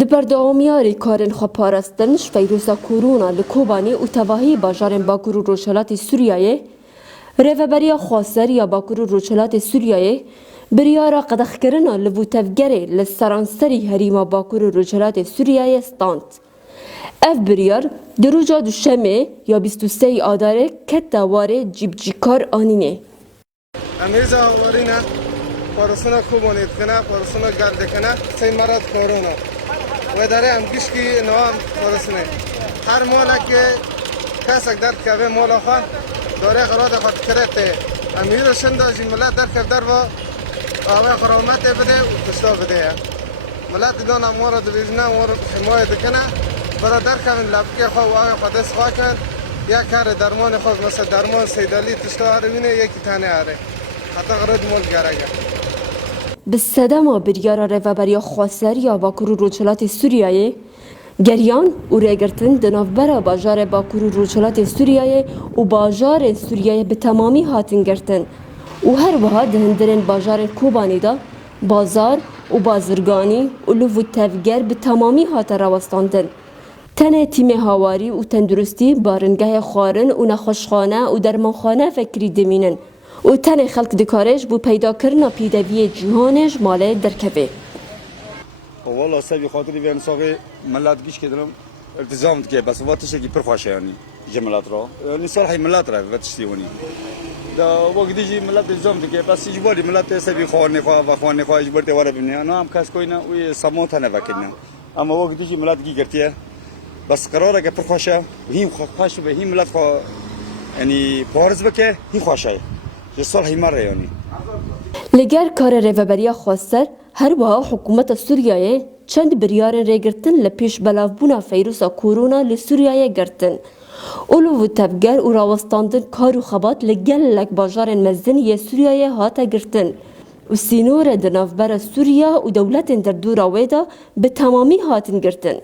د برداوامیاری کارن خو پاراستنش فیروسا کورونا لکوبانی و تواهی باجارن باکور و روشلات سوریه ریوبریا خواستر یا باکور و روشلات سوریه بریارا قدخ کرنا لبو تفگره لسرانسری هریما باکور و روشلات سوریه ستاند. اف بریار دروجا دوشمه یا 23 آداره کت دواره جیبجیکار آنینه. امیرزا وارینه پارسونا کوبانید کنه پارسونا گرد کنه سی مرد کورونا و داره هم گشکی نوام پارسونه هر مالا که کسک درد که مالا خواه داره خراد خود کرده امیر شنده جی ملت در کردر و آقای خرامت بده و تشتا بده ملت دان امورا دویجنه امورا حمایه دکنه برای در کمین لبکی خواه و آقای قدس خواه کن یک کار درمان خواه مثل درمان سیدالی تشتا هروینه یکی تانه هره حتی غرد مول گرگه بالسدما بریارا ریوبریا خواستر یا باکور و روشلات سوریه گریان و ریگرتن دنافبرا باجار باکور و روشلات سوریه و باجار سوریه به تمامی هاتن گرتن و هر وها دهندرین باجار کوبانی دا بازار و بازرگانی و لوو تفگر به تمامی هات رواستاندن تنه تیم هاواری و تندرستی بارنگاه خارن و نخوشخانه و درمانخانه فکری دمینن و تنه خلق دکارش بو پیدا کرنا پیدوی جهانش ماله درکوه. والله سبی خاطری بیان ساقی ملت گیش که دارم التزام که بس وقتش کی پرخواشه یعنی جملات را یعنی صالح ملت را وقتش یونی دا وقتی جی ملت التزام که بس اجباری ملت سبی خانه خواه و خانه خواه اجبار تواره بینه انا هم کس کوی نه و سماعت نه وکیل اما وقتی جی ملت کی کرتیه بس قراره که پرخواشه هیم خواهش به هیم ملت خواه یعنی پارز بکه هی خواشه صالح مره یعنی لگر کار ریوبریا خواستر هر وها حکومت سوریه چند بریارن ریگرتن لپیش بلافبونا فیروسا کورونا لسوریه گرتن اولو و تفگر و راوستاندن کار و خبات لگل لک باجارن مزن یه سوریه هاتا گرتن و سینور دنافبر سوریا و دولت در دورا ویدا به تمامی هاتن گرتن